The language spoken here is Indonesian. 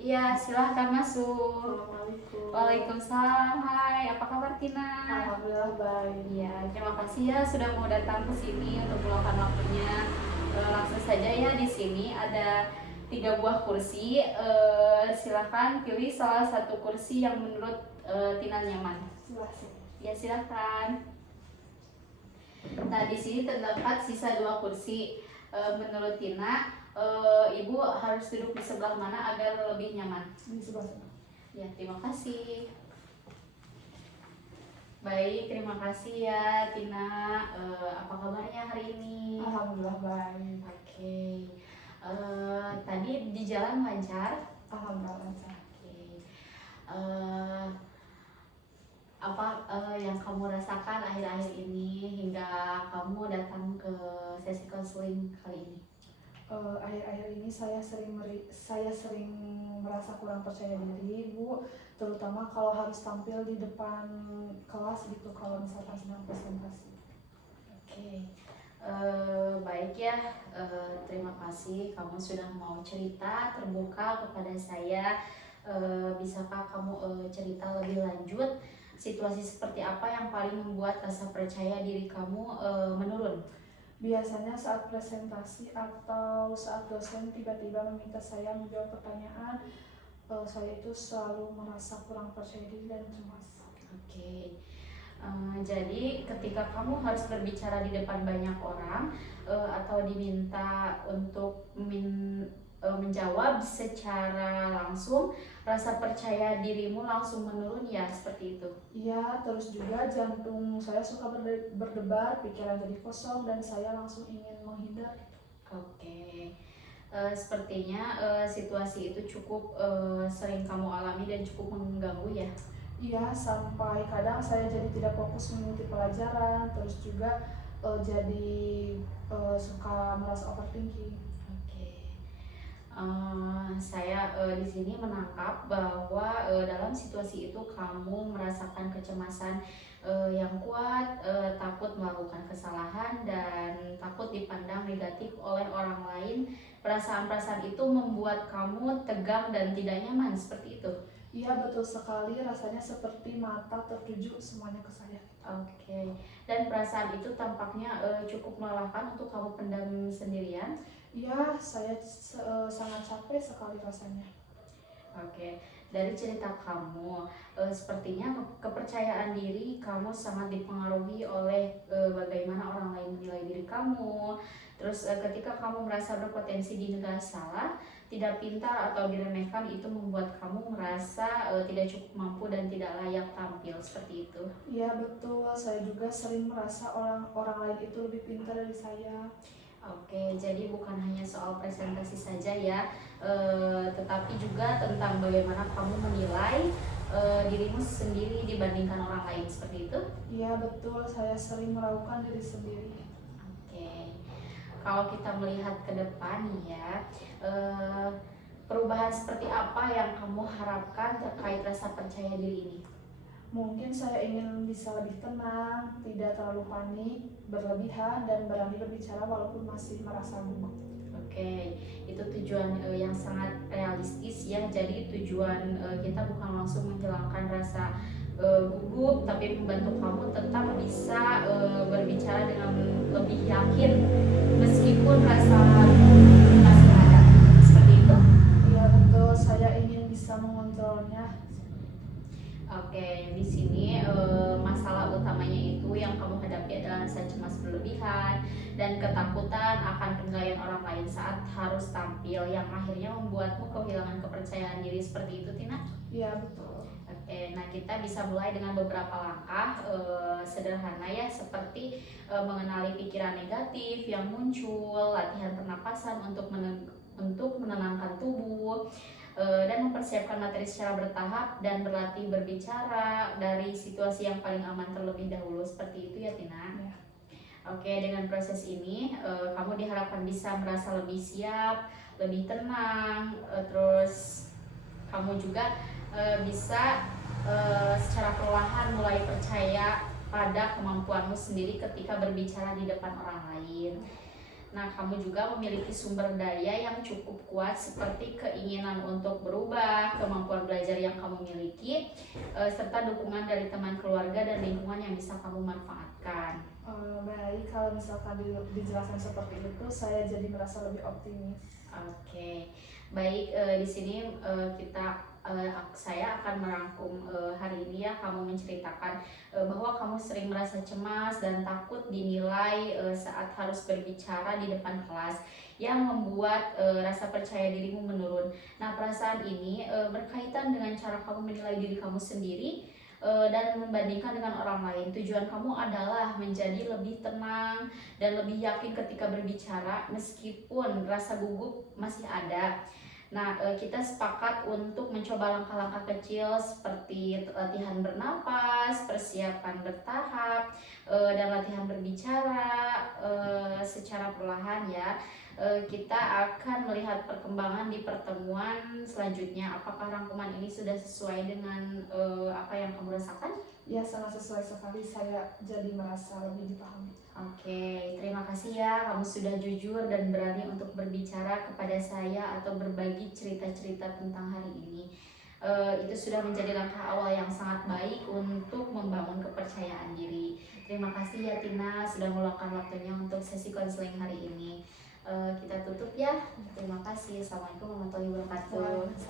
Iya, silahkan masuk. Assalamualaikum. Waalaikumsalam. Hai, apa kabar Tina? Alhamdulillah baik. Iya, terima kasih ya sudah mau datang ke sini untuk meluangkan waktunya. Langsung saja ya, di sini ada 3 buah kursi. Silahkan pilih salah satu kursi yang menurut Tina nyaman. Silahkan. Ya, silahkan. Nah, di sini terdapat sisa 2 kursi. Menurut Tina, Ibu harus duduk di sebelah mana agar lebih nyaman? Di sebelah sana. Ya, terima kasih. Baik, terima kasih ya Tina. Apa kabarnya hari ini? Alhamdulillah baik. Oke. Tadi di jalan lancar? Alhamdulillah lancar. Oke. Apa yang kamu rasakan akhir-akhir ini hingga kamu datang ke sesi konseling kali ini? Akhir-akhir ini saya sering merasa kurang percaya diri, Bu, terutama kalau harus tampil di depan kelas gitu, kalau misalkan sedang presentasi. Oke. Baik ya, terima kasih kamu sudah mau cerita terbuka kepada saya. Bisakah kamu cerita lebih lanjut situasi seperti apa yang paling membuat rasa percaya diri kamu menurun? Biasanya saat presentasi atau saat dosen tiba-tiba meminta saya menjawab pertanyaan, saya itu selalu merasa kurang percaya diri dan cemas. Oke. Jadi ketika kamu harus berbicara di depan banyak orang atau diminta untuk menjawab secara langsung, rasa percaya dirimu langsung menurun ya, seperti itu? Iya, terus juga jantung saya suka berdebar, pikiran jadi kosong, dan saya langsung ingin menghindar. Oke. Sepertinya situasi itu cukup sering kamu alami dan cukup mengganggu ya? Iya, sampai kadang saya jadi tidak fokus mengikuti pelajaran, terus juga jadi suka merasa overthinking. Oke. Saya di sini menangkap bahwa dalam situasi itu kamu merasakan kecemasan yang kuat, takut melakukan kesalahan dan takut dipandang negatif oleh orang lain. Perasaan-perasaan itu membuat kamu tegang dan tidak nyaman, seperti itu? Iya, betul sekali, rasanya seperti mata tertuju semuanya ke saya. Oke. Dan perasaan itu tampaknya cukup melelahkan untuk kamu pendam sendirian? Iya, saya sangat capek sekali rasanya. Oke, dari cerita kamu, sepertinya kepercayaan diri kamu sangat dipengaruhi oleh bagaimana orang lain menilai diri kamu. Terus ketika kamu merasa berpotensi dinilai salah, tidak pintar atau diremehkan, itu membuat kamu merasa tidak cukup mampu dan tidak layak tampil, seperti itu? Iya, betul, saya juga sering merasa orang lain itu lebih pintar dari saya. Oke, jadi bukan hanya soal presentasi saja ya, tetapi juga tentang bagaimana kamu menilai dirimu sendiri dibandingkan orang lain, seperti itu? Iya, betul, saya sering meragukan diri sendiri. Oke, kalau kita melihat ke depan ya, perubahan seperti apa yang kamu harapkan terkait rasa percaya diri ini? Mungkin saya ingin bisa lebih tenang, tidak terlalu panik, berlebihan, dan berani berbicara walaupun masih merasa gugup. Oke, itu tujuan yang sangat realistis ya. Jadi tujuan kita bukan langsung menghilangkan rasa gugup, tapi membantu kamu tetap bisa berbicara dengan lebih yakin meskipun rasa masih ada. Seperti itu? Iya, betul, saya ingin bisa mengontrolnya. Oke, di sini masalah utamanya itu yang kamu hadapi adalah rasa cemas berlebihan dan ketakutan akan penilaian orang lain saat harus tampil, yang akhirnya membuatmu kehilangan kepercayaan diri, seperti itu, Tina? Iya, betul. Oke, nah kita bisa mulai dengan beberapa langkah sederhana ya, seperti mengenali pikiran negatif yang muncul, latihan pernapasan untuk menenangkan tubuh, dan mempersiapkan materi secara bertahap dan berlatih berbicara dari situasi yang paling aman terlebih dahulu, seperti itu ya, Tina? Ya. Oke, dengan proses ini kamu diharapkan bisa merasa lebih siap, lebih tenang, terus kamu juga bisa secara perlahan mulai percaya pada kemampuanmu sendiri ketika berbicara di depan orang lain. Nah, kamu juga memiliki sumber daya yang cukup kuat seperti keinginan untuk berubah, kemampuan belajar yang kamu miliki, serta dukungan dari teman keluarga dan lingkungan yang bisa kamu manfaatkan. Baik, kalau misalkan dijelaskan seperti itu, saya jadi merasa lebih optimis. Oke, baik, di sini saya akan merangkum hari ini ya. Kamu menceritakan bahwa kamu sering merasa cemas dan takut dinilai saat harus berbicara di depan kelas, yang membuat rasa percaya dirimu menurun. Nah, perasaan ini berkaitan dengan cara kamu menilai diri kamu sendiri dan membandingkan dengan orang lain. Tujuan kamu adalah menjadi lebih tenang dan lebih yakin ketika berbicara meskipun rasa gugup masih ada. Nah, kita sepakat untuk mencoba langkah-langkah kecil seperti latihan bernapas, persiapan bertahap, dan latihan berbicara secara perlahan ya. Kita akan melihat perkembangan di pertemuan selanjutnya. Apakah rangkuman ini sudah sesuai dengan apa yang kamu rasakan? Ya, sangat sesuai sekali, saya jadi merasa lebih dipahami. Oke, terima kasih ya kamu sudah jujur dan berani untuk berbicara kepada saya atau berbagi cerita-cerita tentang hari ini. Itu sudah menjadi langkah awal yang sangat baik untuk membangun kepercayaan diri. Terima kasih ya Tina sudah meluangkan waktunya untuk sesi konseling hari ini. Kita tutup ya. Terima kasih. Assalamualaikum warahmatullahi wabarakatuh.